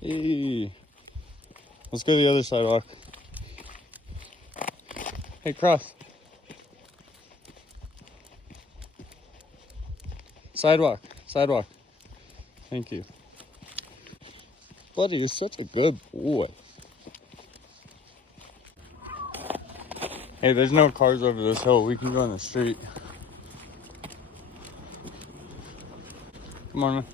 Hey. Let's go to the other sidewalk. Hey, cross. Sidewalk. Sidewalk. Thank you. Buddy, you're such a good boy. Hey, there's no cars over this hill. We can go on the street. Come on, man.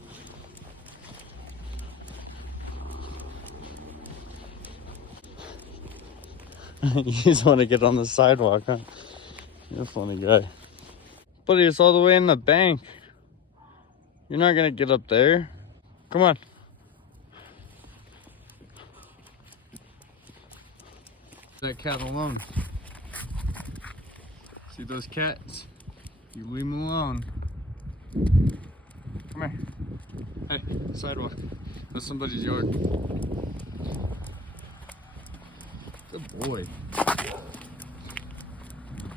You just want to get on the sidewalk, huh? You're a funny guy. Buddy, it's all the way in the bank. You're not gonna get up there. Come on. That cat alone. See those cats? You leave them alone. Come here. Hey, sidewalk. That's somebody's yard. Good boy. The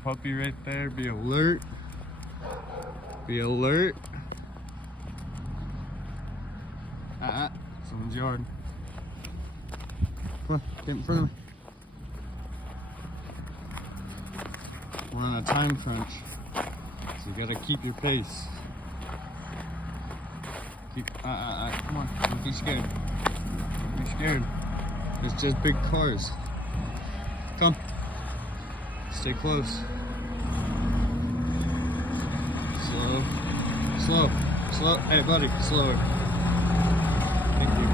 puppy right there. Be alert. Be alert. Someone's yard. Come on, get in front of me. We're on a time crunch, so you gotta keep your pace. Come on, don't be scared. Don't be scared. It's just big cars. Come. Stay close. Slow. Slow. Slow. Hey, buddy, slower. Thank you.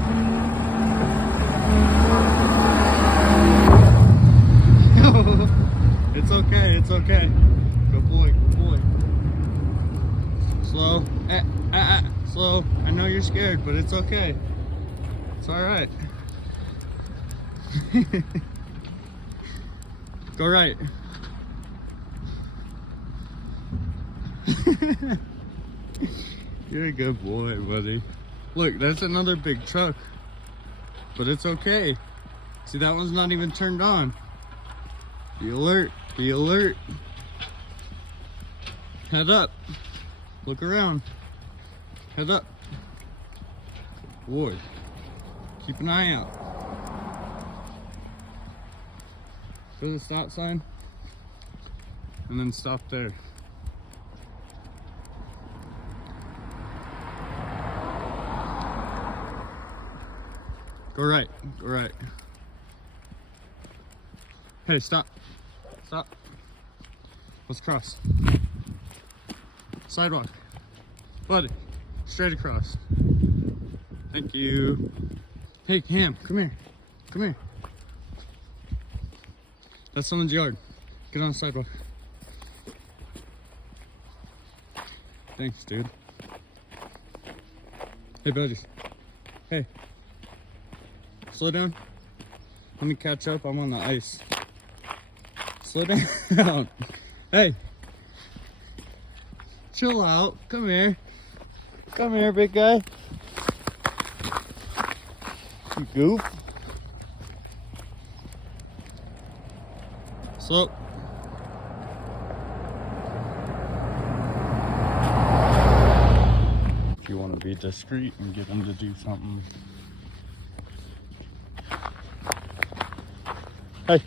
It's okay, it's okay. Good boy, good boy. Slow. Slow. I know you're scared, but it's okay. It's alright. Go right. You're a good boy, buddy. Look, that's another big truck. But it's okay. See, that one's not even turned on. Be alert. Be alert. Head up. Look around. Head up. Boy. Keep an eye out. Go to the stop sign. And then stop there. Go right. Go right. Hey, stop. Stop. Let's cross. Sidewalk. Buddy. Straight across. Thank you. Hey, Cam, come here. Come here. That's someone's yard. Get on the sidewalk. Thanks, dude. Hey, buddies. Hey. Slow down. Let me catch up. I'm on the ice. Slow down. Hey. Chill out. Come here. Come here, big guy. You goof. Slow. If you want to be discreet and get them to do something. Hey.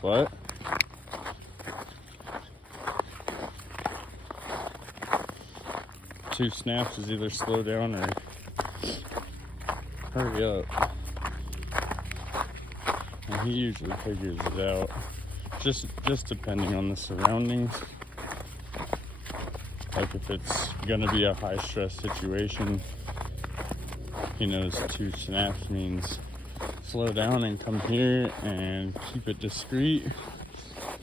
What? Two snaps is either slow down or hurry up. And he usually figures it out. Just depending on the surroundings. Like if it's gonna be a high stress situation, he knows 2 snaps means slow down and come here and keep it discreet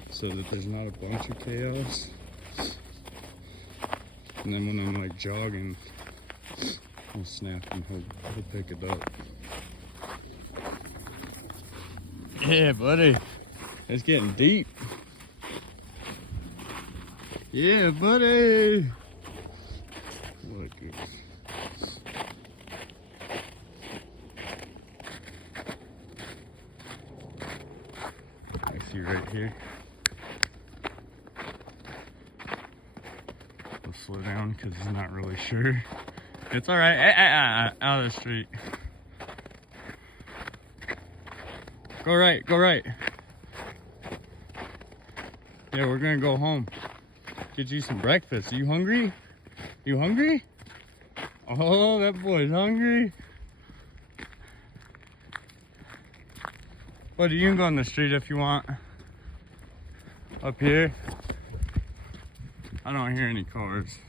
so that there's not a bunch of chaos. And then when I'm like jogging, I'll snap and he'll pick it up. Yeah, buddy. It's getting deep. Yeah, buddy. What a goose. I see right here. slow down because he's not really sure. It's all right. Out of the street. Go right, go right. Yeah, we're gonna go home. Get you some breakfast. Are you hungry? You hungry? Oh, that boy's hungry. Buddy, you can go on the street if you want. Up here. I don't hear any cars.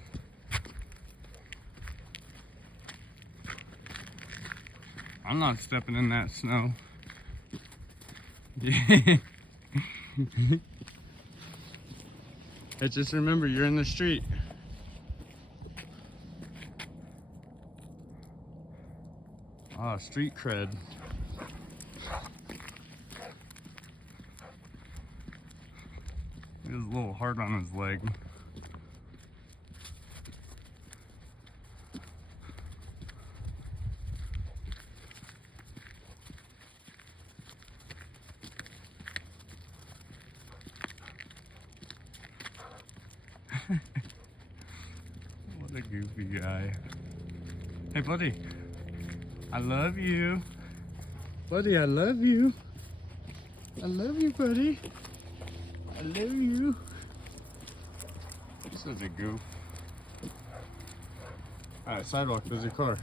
I'm not stepping in that snow. Yeah. Hey, just remember, you're in the street. Ah, street cred. He was a little hard on his leg. What a goofy guy. Hey, buddy. I love you. Buddy, I love you. I love you, buddy. I love you. He's such a goof. Alright, sidewalk, there's a car.